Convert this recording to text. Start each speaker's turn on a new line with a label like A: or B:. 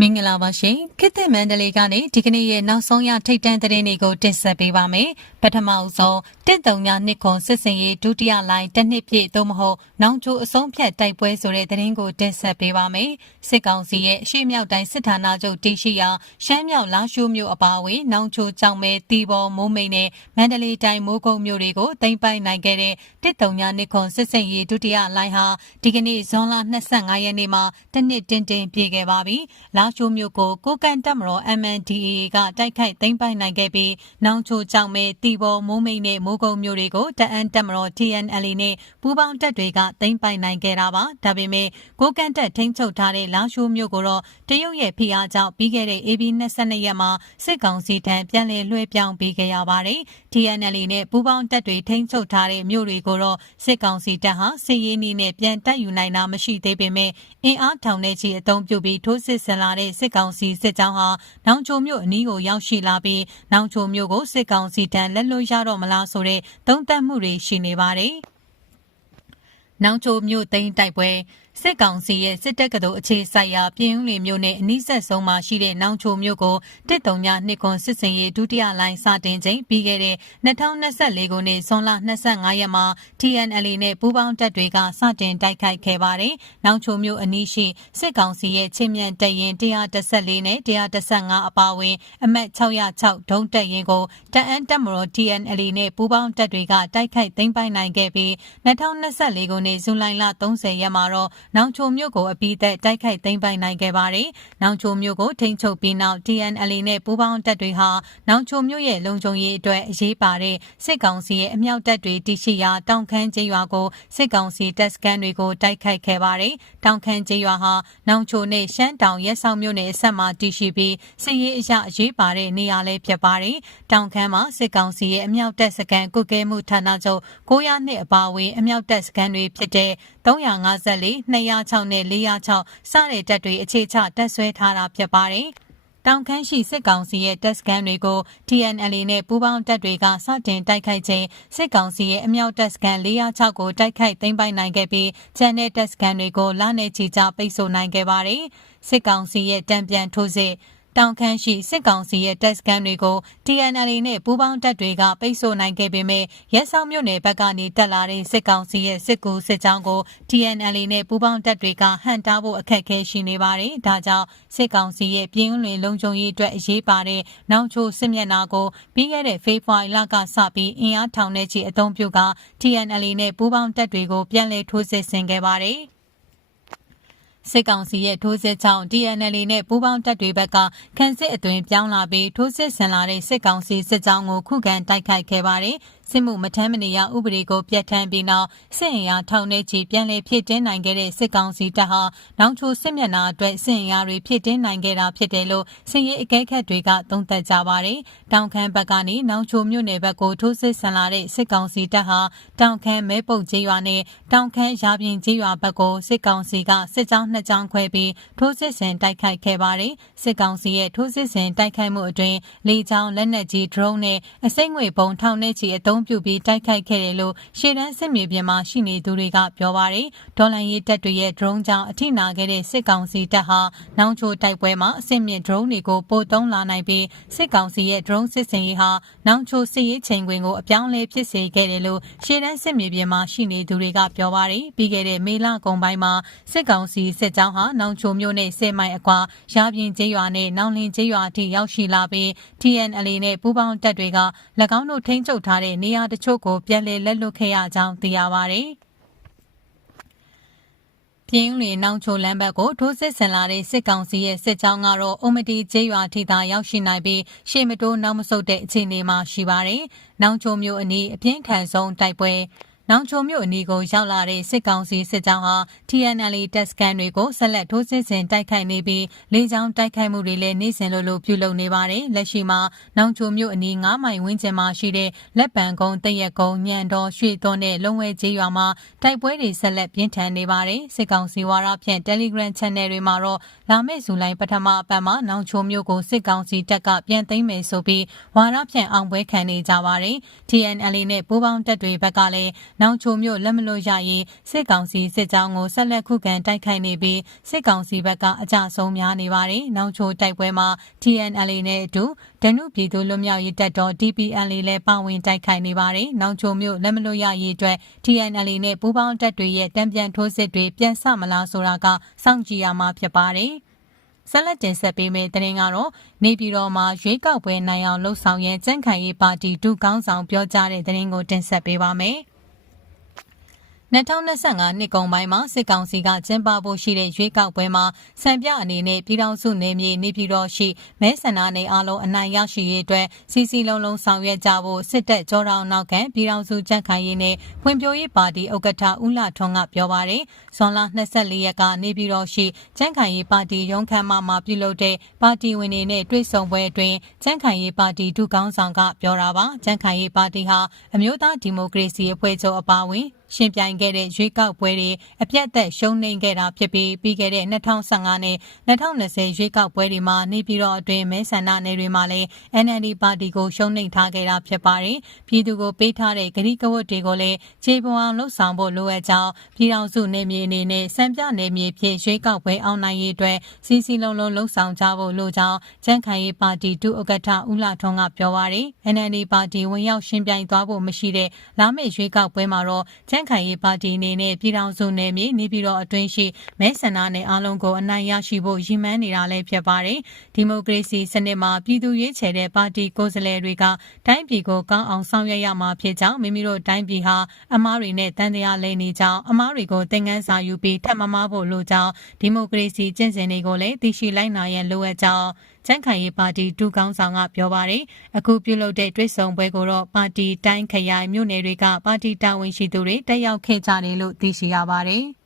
A: မင်္ဂလာပါရှင်ခေတ်သစ်မန္တလေးကနေဒီကနေ့ရဲ့နောက်ဆုံးရထိတ်တန့်သတင်းတွေကိုတင်ဆက်ပေးပါမယ်ပထမအဆုံးတစ်တုံညာနှစ်ခွန်စစ်စင်ရေးဒုတိယလိုင်းတစ်နှစ်ပြည့်သို့မဟုတ်နောင်ချိုအဆုံးဖြတ်တိုက်ပွဲဆိုတဲ့သတင်းကိုတင်ဆက်ပေးပါမယ်စစ်ကောင်စီရဲ့အရှိမြောက်တိုင်းစစ်ဌာနချုပ်တရှိရာရှမ်းမြောက်လာရှိုးမြို့အပါအဝင်နောင်ချိုကြောင်မဲတီဘောမိုးမိန်နဲ့မန္တလေးတိုင်းမိုးကုတ်မြို့တွေကိုသိမ်းပိုက်နိုင်ခဲ့တဲ့တစ်တုံညာနှစ်ခွန်စစ်စင်ရေးဒုတိယလိုင်းဟာဒီကနေ့ဇွန်လ25ရက်နေ့မှာတစ်နှစ်တင်းတင်းပြည့်ခဲ့ပါပြီလာရှိုးမြို့ကိုကိုကန်တက်မတော် MNDAA ကတိုက်ခိုက်သိမ်းပိုက်နိုင်ခဲ့ပြီးနောင်ချိုကြောင့်မဲတီဘောမိုးမိတ်နဲ့မိုးကုံမြို့တွေကိုတအန်တက်မတော် TNLA နဲ့ပူးပေါင်းတပ်တွေကသိမ်းပိုက်နိုင်ခဲ့တာပါဒါပေမဲ့ကိုကန်တက်ထိန်းချုပ်ထားတဲ့လာရှိုးမြို့ကိုတော့တရုတ်ရဲ့ဖိအားကြောင့်ပြီးခဲ့တဲ့ AB 22ရက်မှာစစ်ကောင်စီထံပြန်လည်လွှဲပြောင်းပေးခဲ့ရပါတယ် TNLA နဲ့ပူးပေါင်းတပ်တွေထိန်းချုပ်ထားတဲ့မြို့တွေကိုတော့စစ်ကောင်စီတပ်ဟာစစ်ရေးနည်းနဲ့ပြန်တက်ယူနိုင်တာမရှိသေးပေမဲ့အင်အားထောင်နဲ့ချီအုံပြုပြီးထိုးစစ်ဆင်လာတဲ့စစ်ကောင်စီစစ်ကြောင်းဟာနောင်ချိုမြို့အနီးကိုရောက်ရှိလာပြီးနောင်ချိုမြို့ကိုစစ်ကောင်စီတန်းလက်လွတ်ရတော့မလားဆိုတဲ့သုံးသပ်မှုတွေရှိနေပါတယ်။နောင်ချိုမြို့သိမ်းတိုက်ပွဲ စစ်ကောင်စီရဲ့စစ်တပ်ကတော်အခြေဆိုင်ရာပြည်ဦးလင်မြို့နယ်အနီးဆက်ဆုံးမှာရှိတဲ့နောင်ချိုမြို့ကိုတစ်တုံညနှစ်ခွန်စစ်စင်ရေးဒုတိယလိုင်းစတင်ချိန်ပြီးခဲ့တဲ့2024ခုနှစ်ဇွန်လ25ရက်မှာ TNLA နဲ့ပူးပေါင်းတပ်တွေကစတင်တိုက်ခိုက်ခဲ့ပါတယ်။နောင်ချိုမြို့အနီးရှိစစ်ကောင်စီရဲ့ချင်းမြန်တပ်ရင်114နဲ့115အပါအဝင် အမှတ်606ဒုံးတပ်ရင်ကိုတအန်းတပ်မတော် TNLA နဲ့ပူးပေါင်းတပ်တွေကတိုက်ခိုက်သိမ်းပိုက်နိုင်ခဲ့ပြီး2024ခုနှစ်ဇူလိုင်လ30ရက်မှာတော့နောင်ချိုမြို့ကိုအပြီးသက်တိုက်ခိုက်သိမ်းပိုက်နိုင်ခဲ့ပါတယ်။နောင်ချိုမြို့ကိုထိန်းချုပ်ပြီးနောက် TNLA နဲ့ပူးပေါင်းတပ်တွေဟာနောင်ချိုမြို့ရဲ့လုံခြုံရေးအတွက်အရေးပါတဲ့စစ်ကောင်စီရဲ့အမြောက်တပ်တွေတရှိရာတောင်ခမ်းကျေးရွာကိုစစ်ကောင်စီတပ်စခန်းတွေကိုတိုက်ခိုက်ခဲ့ပါတယ်။တောင်ခမ်းကျေးရွာဟာနောင်ချိုနဲ့ရှမ်းတောင်ရဲဆောင်မြို့နယ်အဆက်မှာတည်ရှိပြီးစစ်ရေးအရာအရေးပါတဲ့နေရာလေးဖြစ်ပါတယ်။တောင်ခမ်းမှာစစ်ကောင်စီရဲ့အမြောက်တပ်စခန်းကုကဲမှုဌာနချုပ်900နှစ်အပါအဝင်အမြောက်တပ်စခန်းတွေဖြစ်တဲ့354 206နဲ့406စတဲ့တပ်တွေအခြေချတပ်ဆွဲထားတာဖြစ်ပါတယ်။တောင်ခမ်းရှိစစ်ကောင်စီရဲ့တပ်စခန်းတွေကို TNLA နဲ့ပူးပေါင်းတပ်တွေကစတင်တိုက်ခိုက်ခြင်းစစ်ကောင်စီရဲ့အမြောက်တပ်စခန်း406ကိုတိုက်ခိုက်သိမ်းပိုက်နိုင်ခဲ့ပြီးကျန်တဲ့တပ်စခန်းတွေကိုလနဲ့ချီကြပိတ်ဆို့နိုင်ခဲ့ပါတယ်။စစ်ကောင်စီရဲ့တံပြန်ထိုးစစ် တောင်ခမ်းရှိစစ်ကောင်စီရဲ့တပ်စခန်းတွေကို TNL နဲ့ပူးပေါင်းတပ်တွေကပိတ်ဆို့နိုင်ခဲ့ပေမဲ့ရဲဆောင်မြို့နယ်ဘက်ကနေတက်လာတဲ့စစ်ကောင်စီရဲ့စစ်ကူစစ်ကြောင်းကို TNL နဲ့ပူးပေါင်းတပ်တွေကဟန်တားဖို့အခက်အခဲရှိနေပါတယ်။ဒါကြောင့်စစ်ကောင်စီရဲ့ပြင်းလွင်လုံခြုံရေးအတွက်အရေးပါတဲ့နောင်ချိုစစ်မျက်နှာကိုပြီးခဲ့တဲ့ဖေဖော်ဝါရီလကစပြီးအင်အားထောင်နဲ့ချီအုံပြုက TNL နဲ့ပူးပေါင်းတပ်တွေကိုပြန်လည်ထိုးစစ်ဆင်ခဲ့ပါတယ်။ စစ်ကောင်စီရဲ့ထိုးစစ်ကြောင့် DNL နဲ့ပူးပေါင်းတပ်တွေဘက်ကခန်းစစ်အသွင်ပြောင်းလာပြီး ထိုးစစ်ဆင်လာတဲ့ စစ်ကောင်စီစစ်ကြောင်းကို ခုခံတိုက်ခိုက်ခဲ့ပါတယ်။ စစ်မှုမထမ်းမနေရဥပဒေကိုပြဋ္ဌာန်းပြီးနောက်စစ်အင်အားထောင်ထဲချီပြန်လည်ဖြစ်တင်းနိုင်ခဲ့တဲ့စစ်ကောင်စီတပ်ဟာနောင်ချိုစစ်မျက်နှာအတွက်စစ်အင်အားတွေဖြစ်တင်းနိုင်ခဲ့တာဖြစ်တယ်လို့စစ်ရေးအကဲခတ်တွေကသုံးသပ်ကြပါတယ်။တောင်ခမ်းဘက်ကနေနောင်ချိုမြို့နယ်ဘက်ကိုထိုးစစ်ဆင်လာတဲ့စစ်ကောင်စီတပ်ဟာတောင်ခမ်းမဲပုတ်ကျေးရွာနဲ့တောင်ခမ်းရာပြင်ကျေးရွာဘက်ကိုစစ်ကောင်စီကစစ်ကြောင်းနှစ်ကြောင်းခွဲပြီးထိုးစစ်ဆင်တိုက်ခိုက်ခဲ့ပါတယ်။စစ်ကောင်စီရဲ့ထိုးစစ်ဆင်တိုက်ခိုက်မှုအတွင်းလေကြောင်းလက်နက်ကြီး drone နဲ့အစိမ့်ငွေပုံထောင်နဲ့ချီအုံပြုပြီးတိုက်ခိုက်ခဲ့တယ်လို့ရှေ့တန်းစစ်မြေပြင်မှာရှိနေသူတွေကပြောပါတယ်။ဒေါ်လန်ရေးတပ်တွေရဲ့ drone ကြောင့်အထိနာခဲ့တဲ့စစ်ကောင်စီတပ်ဟာနောင်ချိုတိုက်ပွဲမှာအစစ်မြင့် drone တွေကိုပို့သုံးလာနိုင်ပြီးစစ်ကောင်စီရဲ့ drone စစ်စင်ရေးဟာနောင်ချိုစစ်ရေးချိန်ခွင်ကိုအပြောင်းလဲဖြစ်စေခဲ့တယ်လို့ရှေ့တန်းစစ်မြေပြင်မှာရှိနေသူတွေကပြောပါတယ်။ပြီးခဲ့တဲ့မေလကုန်ပိုင်းမှာစစ်ကောင်စီစစ်ကြောင်းဟာနောင်ချိုမြို့နယ်ဆယ်မိုင်အကွာရာပြင်ကျေးရွာနဲ့နောင်လင်းကျေးရွာအထိရောက်ရှိလာပြီး TNL နဲ့ပူးပေါင်းတပ်တွေက၎င်းတို့ထိန်းချုပ်ထားတဲ့နေရာတချို့ကိုပြန်လည်လက်လွတ်ခဲ့ရကြောင်းသိရပါတယ်။ပြင်းလီနောင်ချိုလမ်းဘက်ကိုထိုးစစ်ဆင်လာတဲ့စစ်ကောင်စီရဲ့စစ်ကြောင်းကတော့အုံမတီကျေးရွာထိသာရောက်ရှိနိုင်ပြီးရှေ့မတိုးနောက်မဆုတ်တဲ့အခြေအနေမှာရှိပါတယ်။နောင်ချိုမျိုးအနီးအပြင်းထန်ဆုံးတိုက်ပွဲ နောင်ချိုမြို့အနီးကိုရောက်လာတဲ့စစ်ကောင်စီစစ်ကြောင်းဟာ TNL တပ်စခန်းတွေကိုဆက်လက်ထိုးစစ်ဆင်တိုက်ခိုက်နေပြီးလေကြောင်းတိုက်ခိုက်မှုတွေလည်းနေ့စဉ်လိုလိုပြုလုပ်နေပါတယ်။လက်ရှိမှာနောင်ချိုမြို့အနီး9မိုင်ဝန်းကျင်မှာရှိတဲ့လက်ပံကုန်းတရက်ကုန်းညံတော်ရွှေသွန်းနဲ့လုံဝဲကျေးရွာမှာတိုက်ပွဲတွေဆက်လက်ပြင်းထန်နေပါတယ်။စစ်ကောင်စီဝါရဖြန့် Telegram Channel တွေမှာတော့လာမယ့်ဇူလိုင်ပထမအပတ်မှာနောင်ချိုမြို့ကိုစစ်ကောင်စီတပ်ကပြန်သိမ်းမယ်ဆိုပြီးဝါရဖြန့်အောင်ပွဲခံနေကြပါတယ်။ TNL နဲ့ပူးပေါင်းတပ်တွေဘက်ကလည်းနောင်ချိုမြို့လက်မလို့ရရင်စစ်ကောင်စီစစ်ကြောင်းကိုဆက်လက်ခုခံတိုက်ခိုက်နေပြီးစစ်ကောင်စီဘက်ကအကြဆုံးများနေပါတယ်။နောင်ချိုတိုက်ပွဲမှာ TNLA နဲ့အတူဒနုပြည်သူလွတ်မြောက်ရေးတပ်တော် DPLA လည်းပါဝင်တိုက်ခိုက်နေပါတယ်။နောင်ချိုမြို့လက်မလို့ရရေးအတွက် TNLA နဲ့ပူးပေါင်းတပ်တွေရဲ့တံပြန်ထိုးစစ်တွေပြန်ဆမလားဆိုတာကစောင့်ကြည့်ရမှာဖြစ်ပါတယ်။ဆက်လက်တင်ဆက်ပေးမယ့်သတင်းကတော့နေပြည်တော်မှာရွေးကောက်ပွဲနိုင်အောင်လှုပ်ဆောင်ရန်ကြံ့ခိုင်ရေးပါတီဒုကောင်းဆောင်ပြောကြားတဲ့သတင်းကိုတင်ဆက်ပေးပါမယ်။ 2025နှစ်ကုန်ပိုင်းမှာစစ်ကောင်စီကကျင်းပဖို့ရှိတဲ့ရွေးကောက်ပွဲမှာစံပြအနေနဲ့ပြည်ထောင်စုနေမြေနေပြည်တော်ရှိမဲဆန္ဒနယ်အားလုံးအနိုင်ရရှိရေးအတွက်စီစီလုံးလုံးဆောင်ရွက်ကြဖို့စစ်တပ်ကြောတော်နောက်ခံပြည်ထောင်စုကြံ့ခိုင်ရေးနဲ့ဖွံ့ဖြိုးရေးပါတီဥက္ကဋ္ဌဦးလာထွန်းကပြောပါတယ်။ဇွန်လ24ရက်ကနေပြည်တော်ရှိကြံ့ခိုင်ရေးပါတီရုံးခန်းမှာမှာပြုလုပ်တဲ့ပါတီဝင်တွေနဲ့တွေ့ဆုံပွဲအတွင်းကြံ့ခိုင်ရေးပါတီဒုကောင်းဆောင်ကပြောတာပါ။ကြံ့ခိုင်ရေးပါတီဟာအမျိုးသားဒီမိုကရေစီအဖွဲ့ချုပ်အပါအဝင် ရှင်ပြိုင်ခဲ့တဲ့ရွေးကောက်ပွဲတွေအပြတ်သက်ရှုံးနိမ့်ခဲ့တာဖြစ်ပြီးပြီးခဲ့တဲ့2015နဲ့2020ရွေးကောက်ပွဲတွေမှာနေပြည်တော်အတွင်းမဲဆန္ဒနယ်တွေမှာလည်း NLD ပါတီကိုရှုံးနိမ့်ထားခဲ့တာဖြစ်ပါတယ်။ပြည်သူကိုပေးထားတဲ့ဂရိကဝတ်တွေကိုလည်းခြေပွန်အောင်လှုပ်ဆောင်ဖို့လိုအပ်ကြောင်းပြည်ထောင်စုနေမြေအနေနဲ့စံပြနယ်မြေဖြစ်ရွေးကောက်ပွဲအောင်နိုင်ရေးအတွက်စီစီလုံးလုံးလှုပ်ဆောင်ကြဖို့လိုကြောင်းကြံ့ခိုင်ရေးပါတီဒုဥက္ကဋ္ဌဦးလာထွန်းကပြောပါတယ်။ NLD ပါတီဝင်ရောက်ရှင်ပြိုင်သွားဖို့မရှိတဲ့လာမယ့်ရွေးကောက်ပွဲမှာတော့ကြံ့ခိုင်ရေးပါတီအနေနဲ့ပြည်ထောင်စုနယ်မြေနေပြည်တော်အတွင်းရှိမဲဆန္ဒနယ်အားလုံးကိုအနိုင်ရရှိဖို့ရည်မှန်းနေတာလည်းဖြစ်ပါတယ်။ဒီမိုကရေစီစနစ်မှာပြည်သူရွေးချယ်တဲ့ပါတီကိုယ်စားလှယ်တွေကတိုင်းပြည်ကိုကောင်းအောင်ဆောင်ရွက်ရမှာဖြစ်ကြောင်းမိမိတို့တိုင်းပြည်ဟာအမားတွေနဲ့တန်တရားလဲနေကြောင်းအမားတွေကိုသင်ခန်းစာယူပြီးထပ်မမားဖို့လိုကြောင်းဒီမိုကရေစီကျင့်စဉ်တွေကိုလည်းသိရှိလိုက်နိုင်ရန်လိုအပ်ကြောင်း ကျန်းခိုင်ရေးပါတီဒုကောင်းဆောင်ကပြောပါတယ်အခုပြုလုပ်တဲ့တွဲဆောင်ပွဲကိုတော့ပါတီတိုင်းခရိုင်မြို့နယ်တွေကပါတီတာဝန်ရှိသူတွေတက်ရောက်ခဲ့ကြတယ်လို့သိရှိရပါတယ်